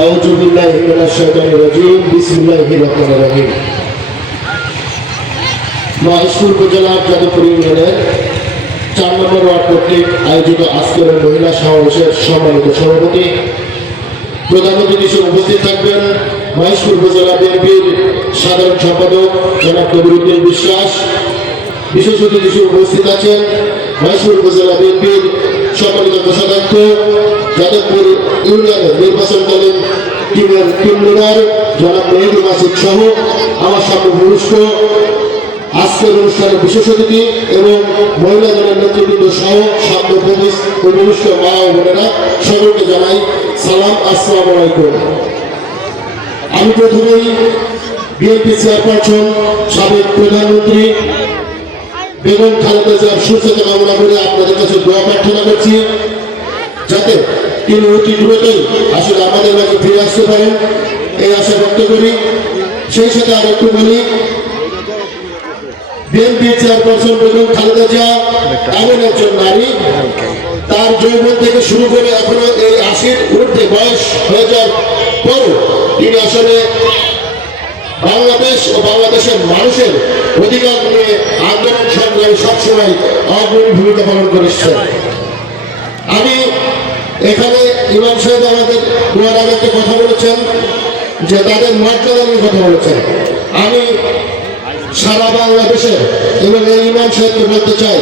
আউযু বিল্লাহি মিনাশ শাইতানির রাজিম বিসমিল্লাহির রহমানির রহিম। মহেশপুর উপজেলার যাদবপুর ইউনিয়নের 4 নম্বর ওয়ার্ড কর্তৃক আয়োজিত আজকের মহিলা সমাবেশের সম্মানিত সভাপতি, প্রধান অতিথি হিসেবে উপস্থিত থাকবেন মহেশপুর উপজেলা বিএনপির সাধারণ সম্পাদক জনাব কবিরউদ্দিন বিশ্বাস। বিশেষ অতিথি হিসেবে উপস্থিত আছেন মহেশপুর উপজেলা বিএনপির সম্মানিত কোষাধ্যক্ষ, যাদবপুর ইউনিয়নের নির্বাচনকালীন টিমের টিম লিডার জনাব মেহেদী মাসুদ সহ আমার সামনে আজকের অনুষ্ঠানের বিশেষ অতিথি এবং মহিলা দলের নেতৃবৃন্দ সহ সামনে উপবিষ্ট মা ও বোনেরা সকলকে জানাই সালাম, আসসালামু আলাইকুম। আমি প্রথমেই বিএনপি চেয়ারপারসন সাবেক প্রধানমন্ত্রী বেগম খালেদা জিয়ার সুস্থতা কামনা করে আপনাদের কাছে দোয়া প্রার্থনা করছি, যাতে তিনি অতি দ্রুতই আসলে আমাদের মাঝে ফিরে আসতে পারেন, এই আশা ব্যক্ত করি। সেই সাথে আর একটু বলি, বিএনপি চেয়ারপারসন বেগম খালেদা জিয়া এমন একজন নারী, তার যৌবন থেকে শুরু করে এখনো এই 80-র ঊর্ধ্বে বয়স হয়ে যাওয়ার পরও তিনি আসলে বাংলাদেশ ও বাংলাদেশের মানুষের অধিকার নিয়ে আন্দোলন সংগ্রামে সবসময় অগ্রণী ভূমিকা পালন করেছেন। আমি এখানে ইমাম সাহেব আমাদের দুয়ার আগে একটা কথা বলেছেন যে তাদের মর্যাদা নিয়ে কথা বলেছেন। আমি সারা বাংলাদেশের এবং এই ইমাম সাহেবকে বলতে চাই,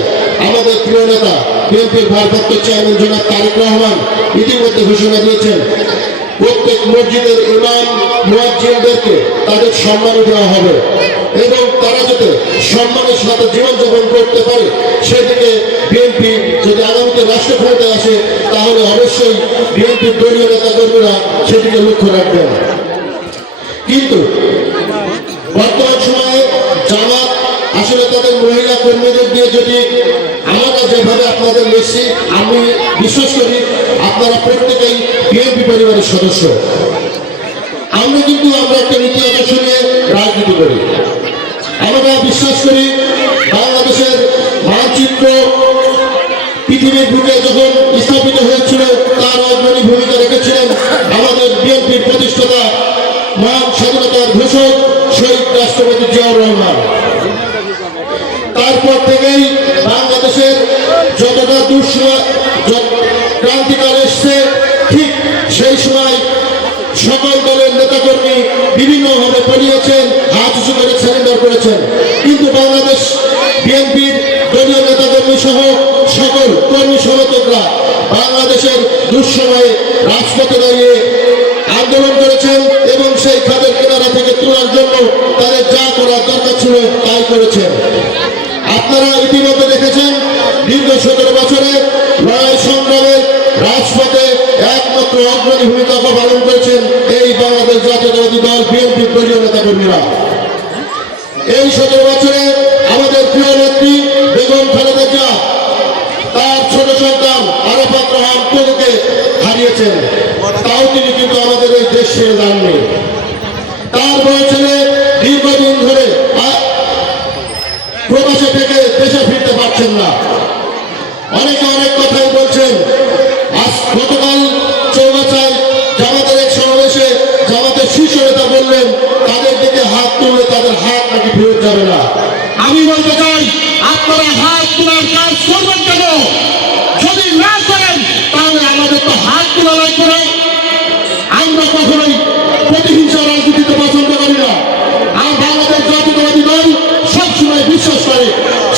আমাদের প্রিয় নেতা বিএনপির ভারপ্রাপ্ত চেয়ারম্যান জনাব তারেক রহমান ইতিমধ্যে ঘোষণা দিয়েছেন প্রত্যেক মসজিদের ইমাম মুয়াজ্জিনদেরকে তাদের সম্মান দেওয়া হবে এবং তারা যাতে সম্মানের সাথে জীবনযাপন করতে পারে সেদিকে বিএনপি যদি আগামীতে রাষ্ট্র ক্ষমতায় আসে তাহলে অবশ্যই বিএনপির দলীয় নেতা কর্মীরা সেদিকে লক্ষ্য রাখবেন। কিন্তু বর্তমান সময়ে জামাত আসলে তাদের মহিলা কর্মীদের দিয়ে যদি আমরা যেভাবে আপনাদের লিখছি, আমি বিশ্বাস করি আপনারা প্রত্যেকেই বিএনপি পরিবারের সদস্য। আমরা একটা নীতি আদর্শ নিয়ে রাজনীতি করি। আমরা বিশ্বাস করি বাংলাদেশের মানচিত্র পৃথিবীর বুকে যখন স্থাপিত হয়েছিল তার অগ্রণী ভূমিকা রেখেছিলেন আমাদের বিএনপির প্রতিষ্ঠাতা মহান স্বাধীনতার ঘোষক শহীদ রাষ্ট্রপতি জিয়াউর রহমান। তারপর থেকেই বাংলাদেশের যতটা ক্রান্তিকাল এসছে, ঠিক সেই সময় সকল দলের নেতাকর্মী বিভিন্নভাবে পড়িয়েছেন, হাত উঁচু করে সারেন্ডার করেছেন। কিন্তু বাংলাদেশ বিএনপির দলীয় নেতাকর্মী সহ সকল কর্মী সমর্থকরা বাংলাদেশের দুঃসময়ে রাজপথে দাঁড়িয়ে আন্দোলন করেছেন এবং সেই খাদের কিনারা থেকে তোলার জন্য তাদের যা করার দরকার ছিল তাই করেছেন। আপনারা ইতিমধ্যে দেখেছেন দীর্ঘ 17 বছরে লড়াই সংগ্রামে রাজপথে একমাত্র অগ্রণী ভূমিকা পালন করেছেন এই বাংলাদেশ জাতীয়তাবাদী দল বিএনপির দলীয় নেতাকর্মীরা। এই 17 বছরে আমাদের প্রিয় নেত্রী বেগম খালেদা জিয়া তার ছোট সন্তান আরাফাত রহমান টুকুকে হারিয়েছেন, তাও তিনি কিন্তু আমাদের এই দেশ ছেড়ে যাননি। তার বড় ছেলে দীর্ঘদিন ধরে প্রবাসে থেকে দেশে ফিরতে পারছেন না। অনেকে অনেক কথাই বলছেন। আজ গতকাল চৌগাছায় জামাতের এক সমাবেশে জামাতের শীর্ষ নেতা বললেন তাদের দিকে হাত তুললে তাদের হাত নাকি ফেরত যাবে না। আমি বলতে চাই, আপনারা হাত তোলার কাজ করবেন কেন? যদি না করেন তাহলে আমাদের তো হাত তোলা লাগবে না। আমরা কখনোই প্রতিহিংসা রাজনীতিতে পছন্দ করি না। আর বাংলাদেশ জাতীয়তাবাদী দল সবসময় বিশ্বাস করে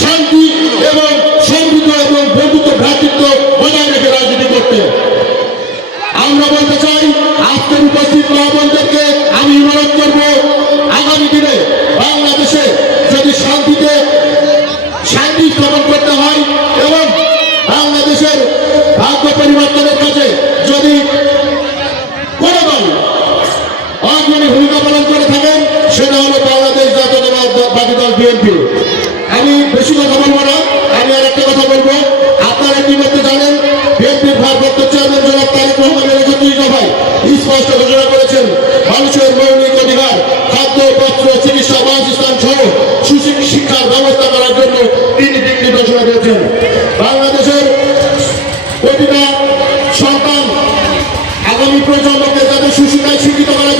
শান্তি এবং সমৃদ্ধ এবং বন্ধুত্ব ভ্রাতৃত্ব বজায় রেখে রাজনীতি করতে। আমরা বলতে চাই, আজকের উপস্থিত মহাবন্ধুদেরকে আমি অনুরোধ করব, আগামী দিনে বাংলাদেশে যদি শান্তি স্থাপন করতে হয় এবং বাংলাদেশের ভাগ্য পরিবর্তনের কাছে যদি কোনো দল অগ্রণী ভূমিকা পালন করে থাকেন সেটা হলো বাংলাদেশ জাতীয়তাবাদী দল বিএনপি। আমি বেশি কথা বলবো না, আমি আর একটা কথা বলবো। আপনারা ইতিমধ্যে জানেন বিএনপির ভারপ্রাপ্ত চেয়ারম্যান জনাব তারেক রহমানের 31 দফায় স্পষ্ট ঘোষণা করেছেন মানুষের মৌলিক অধিকার, খাদ্য, বস্ত্র, চিকিৎসা, বাসস্থান সহ সুশিক্ষার ব্যবস্থা করার জন্য তিনি দিক ঘোষণা করেছেন। বাংলাদেশের প্রতিটা সন্তান আগামী প্রজন্ম নেতাদের সুশিক্ষায় শিক্ষিত করার